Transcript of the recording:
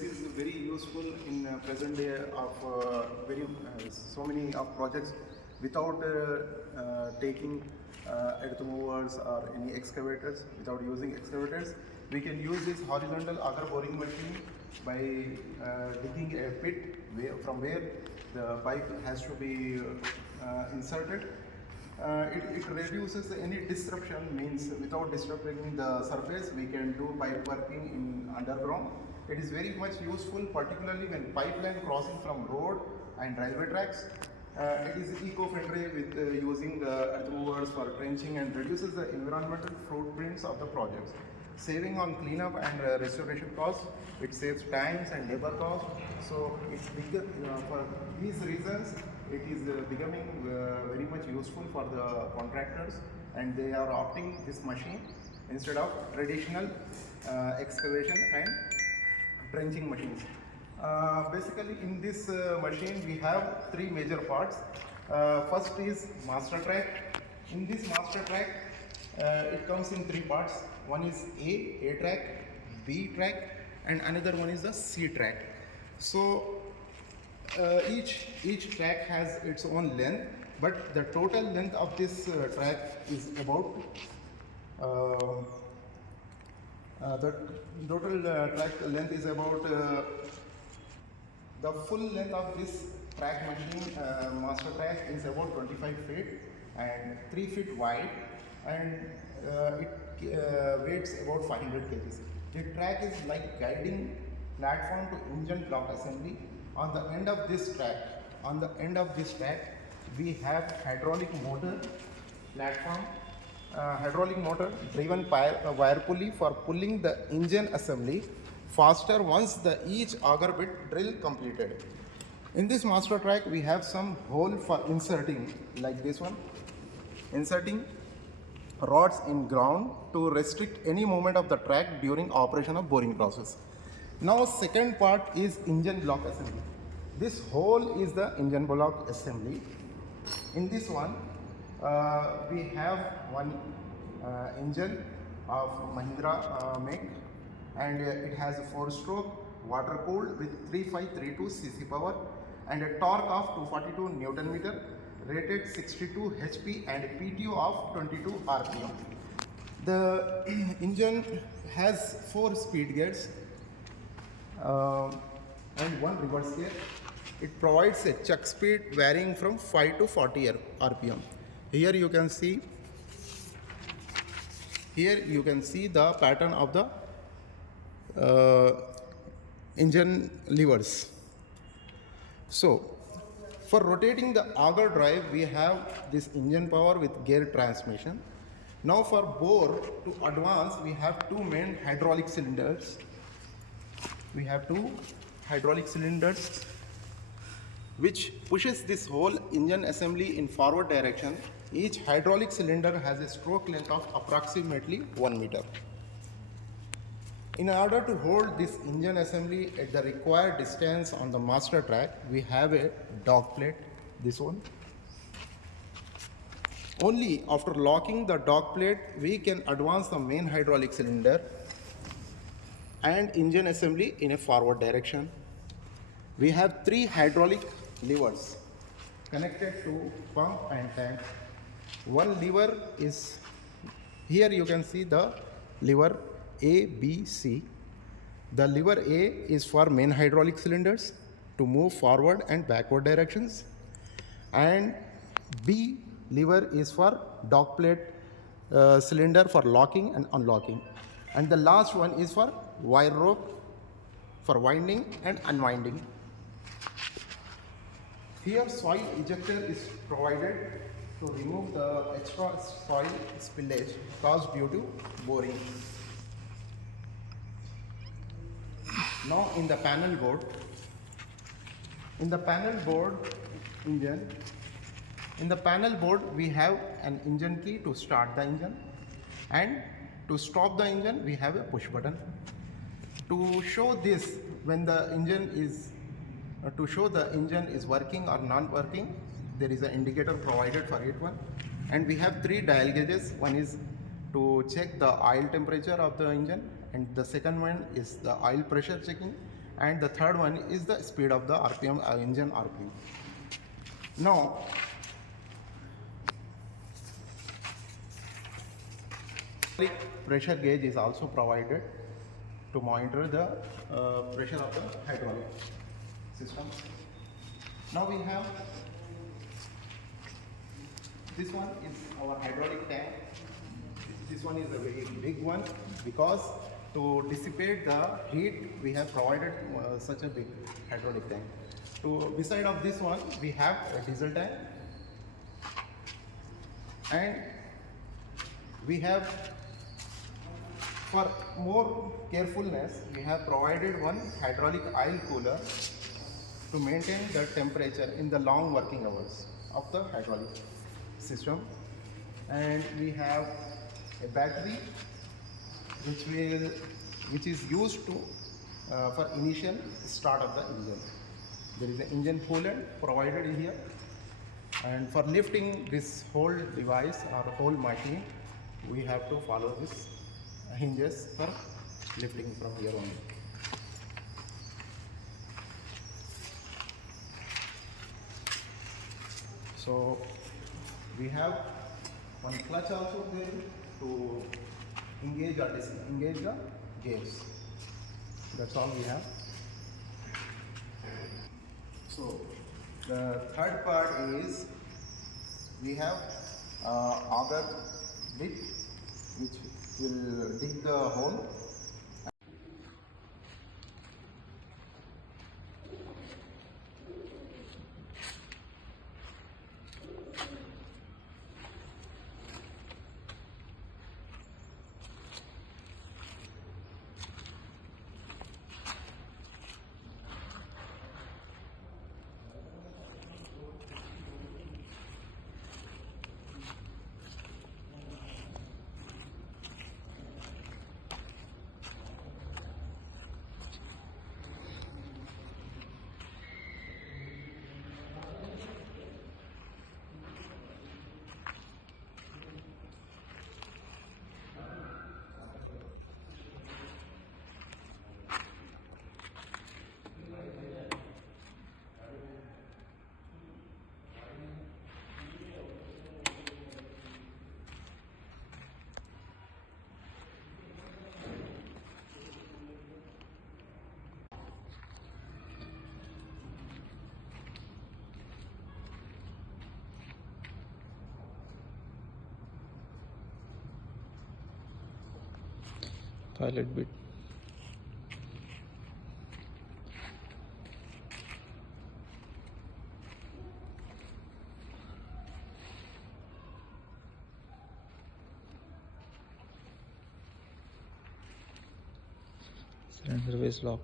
this is very useful in present day of so many of projects without taking earth movers or any excavators. Without using excavators, we can use this horizontal auger boring machine by digging a pit from where the pipe has to be inserted. It reduces any disruption, means without disrupting the surface we can do pipe working in underground. It is very much useful, particularly when pipeline crossing from road and railway tracks. It is eco-friendly with using the earth movers for trenching and reduces the environmental footprints of the projects. Saving on cleanup and restoration costs, it saves times and labor costs. So it's bigger for these reasons. It is becoming very much useful for the contractors, and they are opting this machine instead of traditional excavation and trenching machines. Basically, in this machine we have three major parts. First is master track. In this master track, it comes in three parts. One is A track, B track, and another one is the C track. So each track has its own length, but the total length of this track is about the total track length is about the full length of this track machine master track is about 25 feet and 3 feet wide, and it weighs about 500 kgs. The track is like guiding platform to engine block assembly. On the end of this track, we have hydraulic motor platform, hydraulic motor driven wire pulley for pulling the engine assembly faster once each auger bit drill completed. In this master track, we have some hole for inserting, like this one, inserting rods in ground to restrict any movement of the track during operation of boring process. Now second part is engine block assembly. This hole is the engine block assembly. In this one, we have one engine of Mahindra make, and it has a 4-stroke water cooled with 3532 cc power and a torque of 242 Newton meter, rated 62 HP and a PTO of 22 RPM. The engine has 4 speed gears and one reverse gear. It provides a chuck speed varying from 5 to 40 RPM. Here you can see the pattern of the engine levers. So for rotating the auger drive, we have this engine power with gear transmission. Now for bore to advance, we have two main hydraulic cylinders. We have two hydraulic cylinders which pushes this whole engine assembly in forward direction. Each hydraulic cylinder has a stroke length of approximately 1 meter. In order to hold this engine assembly at the required distance on the master track, we have a dog plate, this one. Only after locking the dog plate, we can advance the main hydraulic cylinder and engine assembly in a forward direction. We have 3 hydraulic levers connected to pump and tank. One lever is, here you can see the lever A, B, C. The lever A is for main hydraulic cylinders to move forward and backward directions, and B lever is for dog plate cylinder for locking and unlocking, and the last one is for wire rope for winding and unwinding. Here soil ejector is provided to remove the extra soil spillage caused due to boring. Now in the panel board we have an engine key to start the engine, and to stop the engine we have a push button. To show this, when the engine is working or non working, there is an indicator provided for it one, and we have 3 dial gauges. One is to check the oil temperature of the engine, and the second one is the oil pressure checking, and the third one is the speed of the RPM, engine RPM. Now pressure gauge is also provided to monitor the pressure of the hydraulic system. Now we have this one is our hydraulic tank. This one is a very big one because to dissipate the heat we have provided such a big hydraulic tank. Beside of this one we have a diesel tank, and we have, for more carefulness, we have provided one hydraulic oil cooler to maintain the temperature in the long working hours of the hydraulic system. And we have a battery which is used to for initial start of the engine. There is an engine coolant provided here, and for lifting this whole device or whole machine we have to follow this hinges for lifting from here on. So we have one clutch also there to engage or disengage the gears. That's all we have. So the third part is we have auger bit which will dig the hole. Pilot bit. Cylinder is locked.